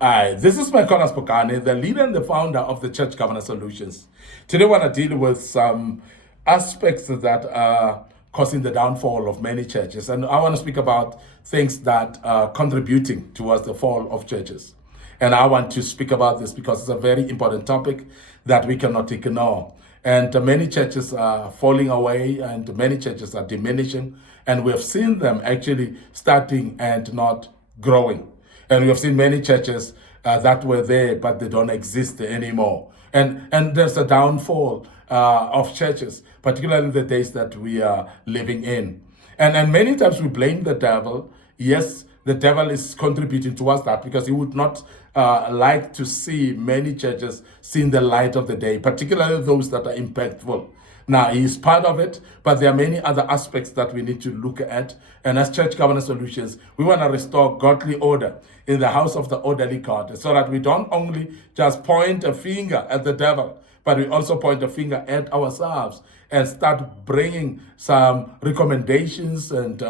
Hi, this is Micornus Phokane, the leader and the founder of the Church Governance Solutions. Today, I want to deal with some aspects that are causing the downfall of many churches. And I want to speak about things that are contributing towards the fall of churches. And I want to speak about this because it's a very important topic that we cannot ignore. And many churches are falling away and many churches are diminishing. And we have seen them actually starting and not growing. And we have seen many churches that were there, but they don't exist anymore. And there's a downfall of churches, particularly in the days that we are living in. And many times we blame the devil. Yes, the devil is contributing towards that because he would not like to see many churches seeing the light of the day, particularly those that are impactful. Now, he is part of it, but there are many other aspects that we need to look at. And as Church Governance Solutions, we want to restore godly order in the house of the orderly God, so that we don't only just point a finger at the devil, but we also point a finger at ourselves and start bringing some recommendations and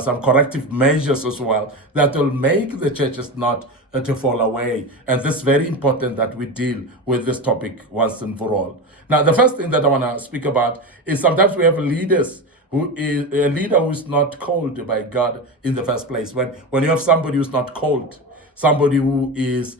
some corrective measures as well that will make the churches not to fall away. And this is very important that we deal with this topic once and for all. Now, the first thing that I want to speak about is sometimes we have leaders who is a leader who is not called by God in the first place. When you have somebody who's not called, somebody who is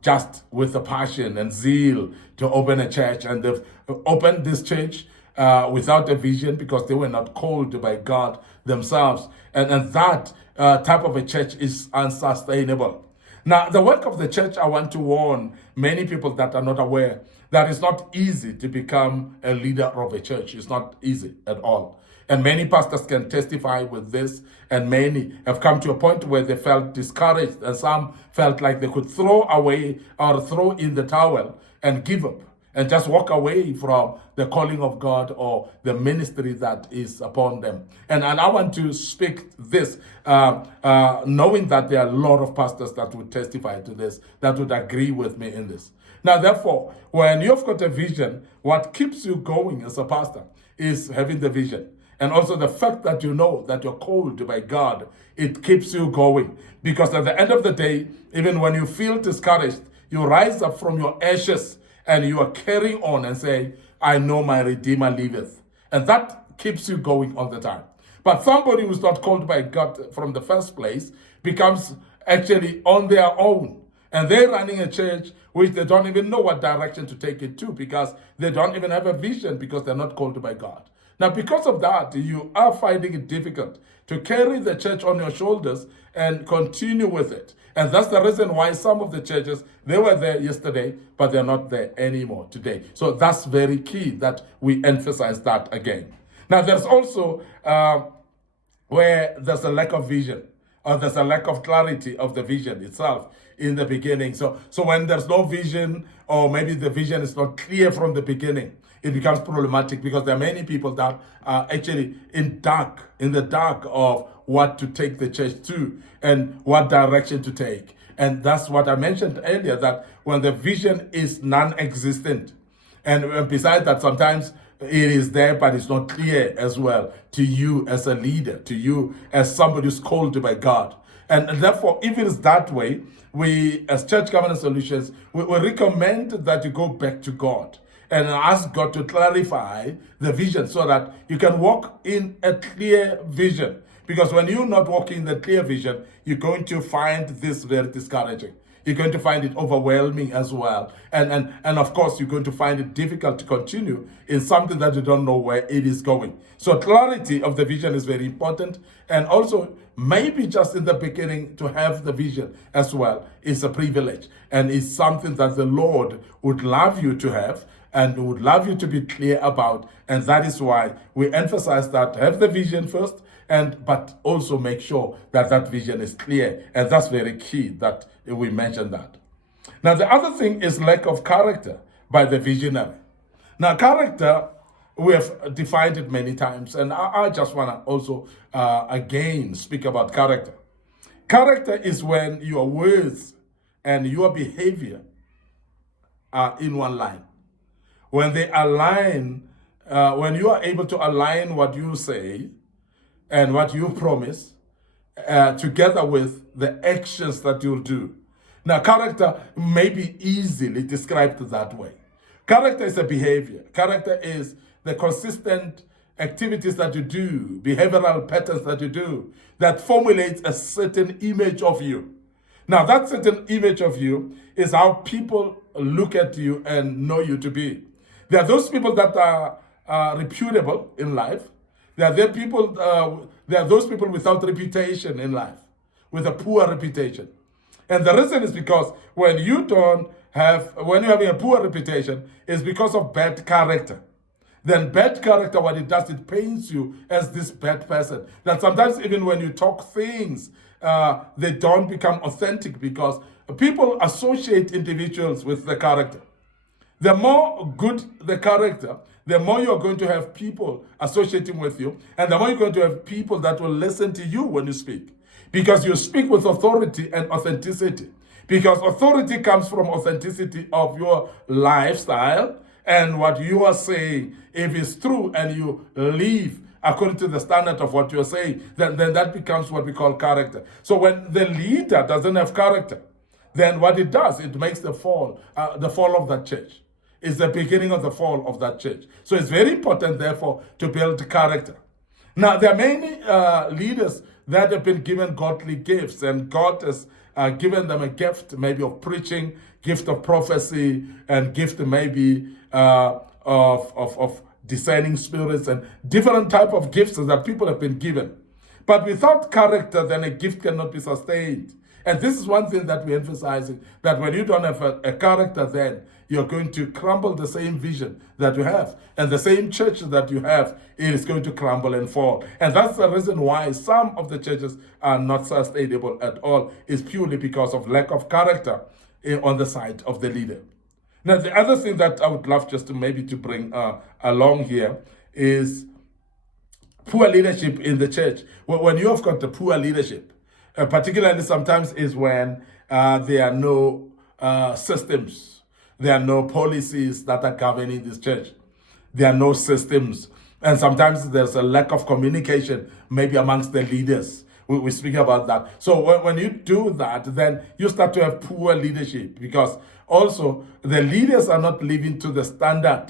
just with the passion and zeal to open a church, and they've opened this church without a vision because they were not called by God themselves. And that type of a church is unsustainable. Now, the work of the church, I want to warn many people that are not aware that it's not easy to become a leader of a church. It's not easy at all. And many pastors can testify with this, and many have come to a point where they felt discouraged, and some felt like they could throw away or throw in the towel and give up and just walk away from the calling of God or the ministry that is upon them. And I want to speak this, knowing that there are a lot of pastors that would testify to this, that would agree with me in this. Now, therefore, when you've got a vision, what keeps you going as a pastor is having the vision. And also the fact that you know that you're called by God, it keeps you going. Because at the end of the day, even when you feel discouraged, you rise up from your ashes and you are carrying on and say, I know my Redeemer liveth. And that keeps you going all the time. But somebody who's not called by God from the first place becomes actually on their own. And they're running a church which they don't even know what direction to take it to, because they don't even have a vision, because they're not called by God. Now, because of that, you are finding it difficult to carry the church on your shoulders and continue with it. And that's the reason why some of the churches, they were there yesterday, but they're not there anymore today. So that's very key that we emphasize that again. Now, there's also where there's a lack of vision, or there's a lack of clarity of the vision itself in the beginning. So when there's no vision, or maybe the vision is not clear from the beginning, it becomes problematic, because there are many people that are actually in the dark of what to take the church to and what direction to take. And that's what I mentioned earlier, that when the vision is non-existent, and besides that, sometimes it is there, but it's not clear as well to you as a leader, to you as somebody who's called by God. And therefore, if it is that way, we as Church Governance Solutions, we recommend that you go back to God and ask God to clarify the vision so that you can walk in a clear vision. Because when you're not walking in the clear vision, you're going to find this very discouraging. You're going to find it overwhelming as well. And of course, you're going to find it difficult to continue in something that you don't know where it is going. So clarity of the vision is very important. And also, maybe just in the beginning to have the vision as well is a privilege. And is something that the Lord would love you to have and would love you to be clear about. And that is why we emphasize that have the vision first, but also make sure that that vision is clear. And that's very key that we mention that. Now, the other thing is lack of character by the visionary. Now, character, we have defined it many times, and I just want to also again speak about character. Character is when your words and your behavior are in one line. When they align, when you are able to align what you say and what you promise together with the actions that you'll do. Now, character may be easily described that way. Character is a behavior. Character is the consistent activities that you do, behavioral patterns that you do, that formulates a certain image of you. Now, that certain image of you is how people look at you and know you to be. There are those people that are reputable in life. There are those people without reputation in life, with a poor reputation. And the reason is because when you're having a poor reputation, it's because of bad character. Then bad character, what it does, it paints you as this bad person. That sometimes even when you talk things, they don't become authentic because people associate individuals with the character. The more good the character, the more you're going to have people associating with you, and the more you're going to have people that will listen to you when you speak. Because you speak with authority and authenticity. Because authority comes from authenticity of your lifestyle, and what you are saying, if it's true and you live according to the standard of what you're saying, then that becomes what we call character. So when the leader doesn't have character, then what it does, it makes the fall of that church. It's the beginning of the fall of that church. So it's very important, therefore, to build character. Now, there are many leaders that have been given godly gifts, and God has given them a gift maybe of preaching, gift of prophecy, and gift maybe of discerning spirits, and different type of gifts that people have been given. But without character, then a gift cannot be sustained. And this is one thing that we're emphasizing, that when you don't have a character, then you're going to crumble the same vision that you have. And the same church that you have, it is going to crumble and fall. And that's the reason why some of the churches are not sustainable at all, is purely because of lack of character on the side of the leader. Now, the other thing that I would love just to maybe to bring along here is poor leadership in the church. When you have got the poor leadership, particularly sometimes is when there are no systems, there are no policies that are governing this church. There are no systems. And sometimes there's a lack of communication, maybe amongst the leaders. We speak about that. So when you do that, then you start to have poor leadership, because also the leaders are not living to the standard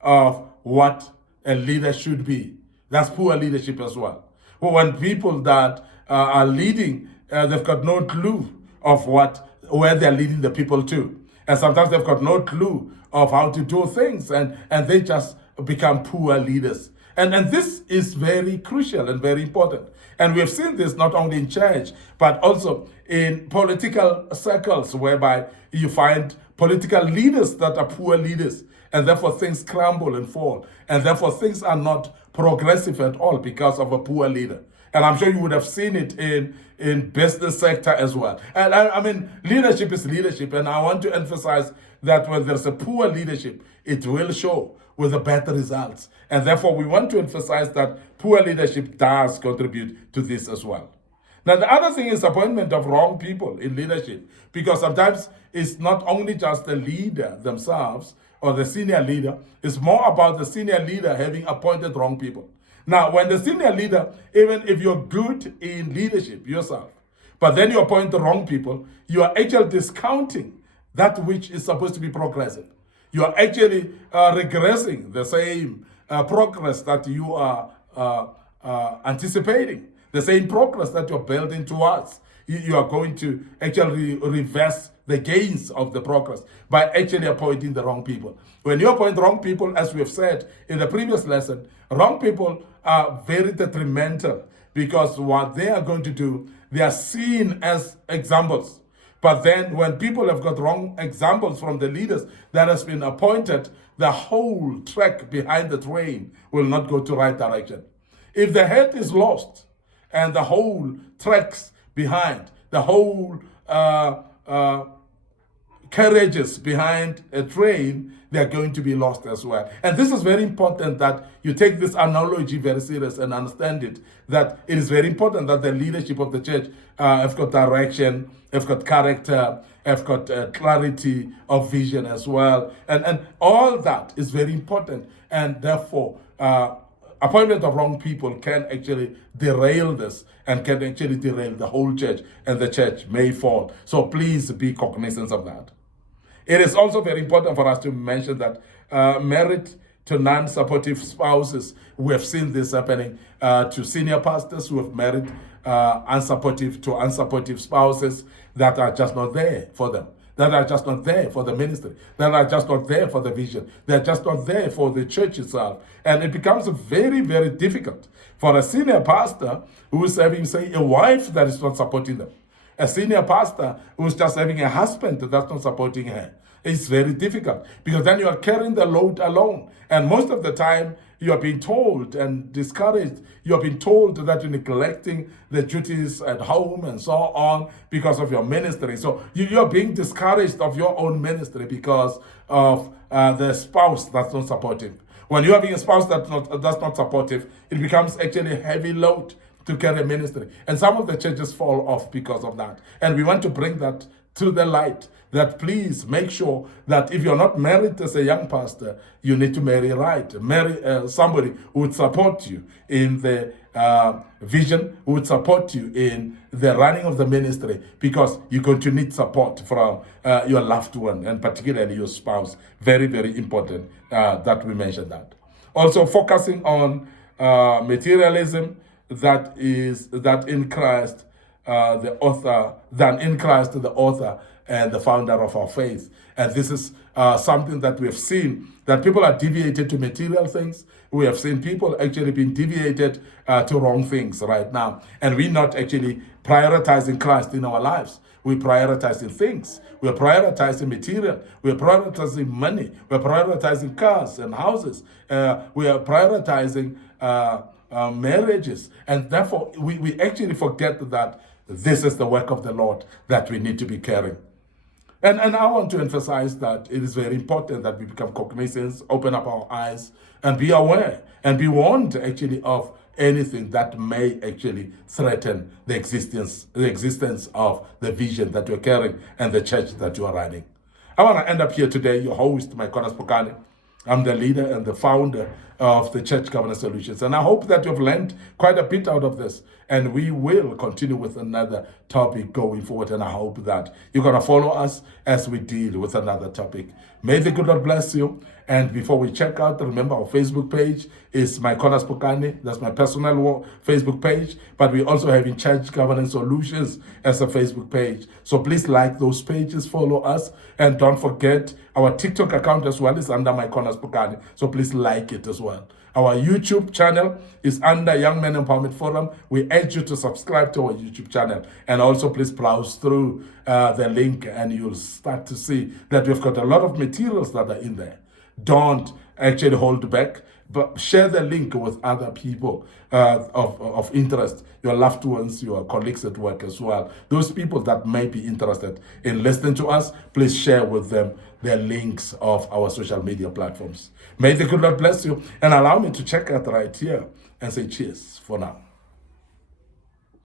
of what a leader should be. That's poor leadership as well. When people that are leading, they've got no clue of where they're leading the people to. And sometimes they've got no clue of how to do things, and they just become poor leaders. And this is very crucial and very important. And we've seen this not only in church, but also in political circles, whereby you find political leaders that are poor leaders, and therefore things crumble and fall. And therefore things are not progressive at all because of a poor leader. And I'm sure you would have seen it in business sector as well. And I mean, leadership is leadership. And I want to emphasize that when there's a poor leadership, it will show with the better results. And therefore, we want to emphasize that poor leadership does contribute to this as well. Now, the other thing is appointment of wrong people in leadership, because sometimes it's not only just the leader themselves or the senior leader, it's more about the senior leader having appointed wrong people. Now, when the senior leader, even if you're good in leadership yourself, but then you appoint the wrong people, you are actually discounting that which is supposed to be progressive. You are actually regressing the same progress that you are anticipating, the same progress that you're building towards. You are going to actually reverse the gains of the progress by actually appointing the wrong people. When you appoint wrong people, as we have said in the previous lesson, wrong people are very detrimental, because what they are going to do, they are seen as examples. But then when people have got wrong examples from the leaders that has been appointed, the whole track behind the train will not go to right direction. If the head is lost and the whole tracks behind, the whole carriages behind a train, they're going to be lost as well. And this is very important that you take this analogy very serious and understand it, that it is very important that the leadership of the church have got direction, have got character, have got clarity of vision as well. And all that is very important. And therefore, appointment of wrong people can actually derail this and can actually derail the whole church, and the church may fall. So please be cognizant of that. It is also very important for us to mention that married to non-supportive spouses, we have seen this happening to senior pastors who have married unsupportive spouses that are just not there for them, that are just not there for the ministry, that are just not there for the vision, they're just not there for the church itself. And it becomes very, very difficult for a senior pastor who is having, say, a wife that is not supporting them, a senior pastor who's just having a husband that's not supporting her. It's very difficult because then you are carrying the load alone. And most of the time, you are being told and discouraged. You are being told that you're neglecting the duties at home and so on because of your ministry. So you are being discouraged of your own ministry because of the spouse that's not supportive. When you're having a spouse that's not supportive, it becomes actually a heavy load to carry a ministry. And some of the churches fall off because of that. And we want to bring that to the light, that please make sure that if you're not married as a young pastor, you need to marry right. Marry somebody who would support you in the vision, who would support you in the running of the ministry, because you're going to need support from your loved one, and particularly your spouse. Very, very important that we mention that. Also focusing on materialism, that in Christ, the author and the founder of our faith. And this is something that we have seen, that people are deviated to material things. We have seen people actually being deviated to wrong things right now. And we're not actually prioritizing Christ in our lives. We're prioritizing things. We're prioritizing material. We're prioritizing money. We're prioritizing cars and houses. We are prioritizing marriages. And therefore, we actually forget that this is the work of the Lord that we need to be carrying. And I want to emphasize that it is very important that we become cognizant, open up our eyes, and be aware and be warned actually of anything that may actually threaten the existence of the vision that you're carrying and the church that you are running. I want to end up here today, your host, Micornus Phokane. I'm the leader and the founder of the Church Governance Solutions. And I hope that you've learned quite a bit out of this. And we will continue with another topic going forward. And I hope that you're going to follow us as we deal with another topic. May the good Lord bless you. And before we check out, remember our Facebook page is Micornus Phokane. That's my personal Facebook page. But we also have in Church Governance Solutions as a Facebook page. So please like those pages, follow us. And don't forget, our TikTok account as well is under Micornus Phokane. So please like it as well. Our YouTube channel is under Young Men Empowerment Forum. We urge you to subscribe to our YouTube channel. And also please browse through the link and you'll start to see that we've got a lot of materials that are in there. Don't actually hold back, but share the link with other people of interest, your loved ones, your colleagues at work as well. Those people that may be interested in listening to us, please share with them the links of our social media platforms. May the good Lord bless you, and allow me to check out right here and say cheers for now.